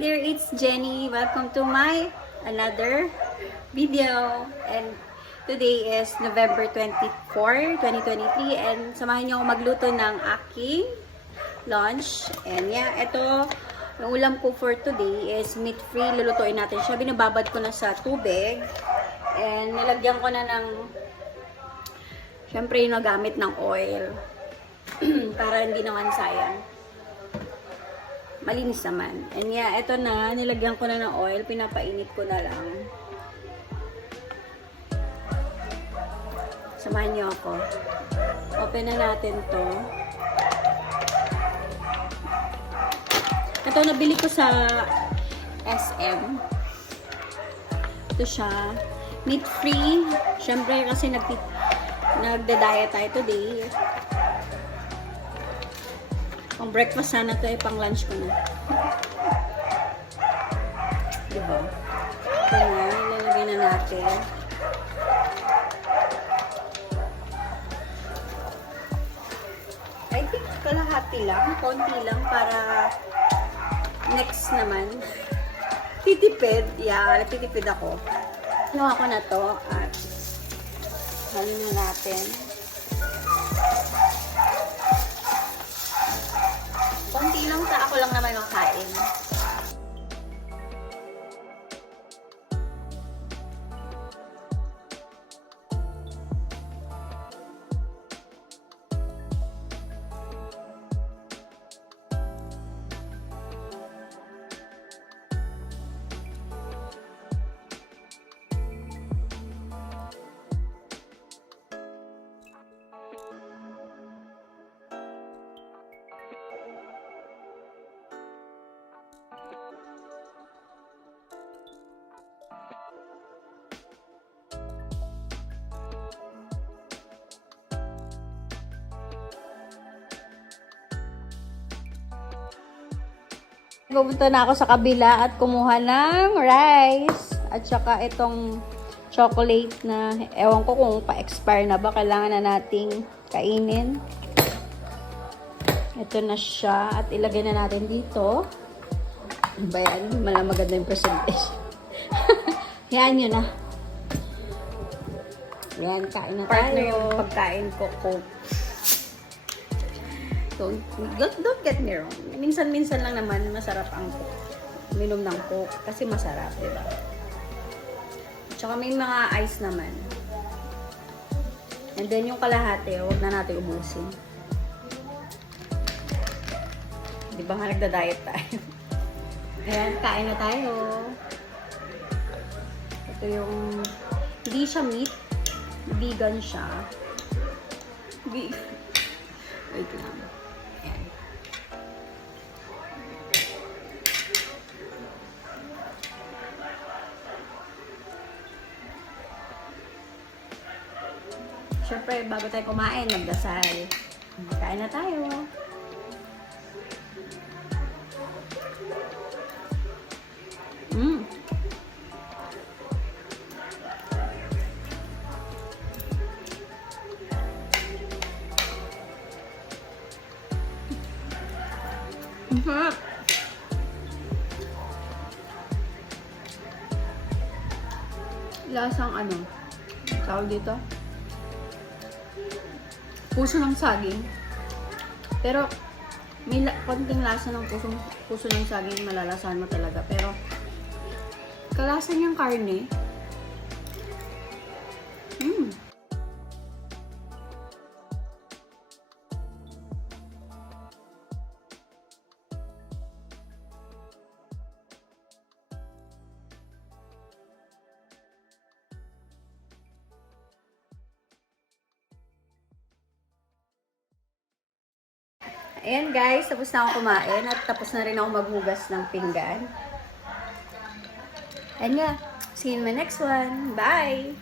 there, it's Jenny. Welcome to my another video. And today is November 24, 2023. And samahan niyo ako magluto ng aking lunch. And yeah, ito, yung ulam ko for today is meat-free. Lulutuin natin siya. Binababad ko na sa tubig. And nilagyan ko na ng, syempre yung nagamit ng oil. Para hindi naman sayang. Malinis naman. And yeah, ito na. Nilagyan ko na ng oil. Pinapainit ko na lang. Samahan niyo ako. Open na natin to. Ito, nabili ko sa SM. Ito siya. Meat-free. Siyempre, kasi nagda-diet tayo today. Pang breakfast sana to, pang lunch ko na. Diba? Ito na, ilalagay na natin. I think kalahati lang, konti lang para next naman. Titipid. Yeah, nagtitipid ako. Kinuha ko na to at halin na natin. Konti lang sa ako lang naman makain. Pupunta na ako sa kabila at kumuha ng rice at saka itong chocolate na ewan ko kung pa-expire na ba, kailangan na nating kainin. Ito na siya at ilagay na natin dito. Bayan, maganda yung presentation. Yan yun na. Yan, kain na tayo. Partner yung pagkain ko. Don't get me wrong. Minsan-minsan lang naman masarap ang coke. Minom ng coke kasi masarap, diba? Tsaka may mga ice naman. And then yung kalahati, huwag na natin ubusin. Diba nga nagda-diet tayo? Ayan, kain na tayo. Ito yung, hindi siya meat. Vegan siya. Wait lang. Ayan. Siyempre, bago tayo kumain, magdasal. Kain na tayo. Lasang ano, tawag dito, puso ng saging, pero may konting lasa ng puso ng saging, malalasahan mo talaga, pero kalasa niyang karne. Ayan guys, tapos na ako kumain at tapos na rin ako maghugas ng pinggan. And yeah, see you in my next one. Bye!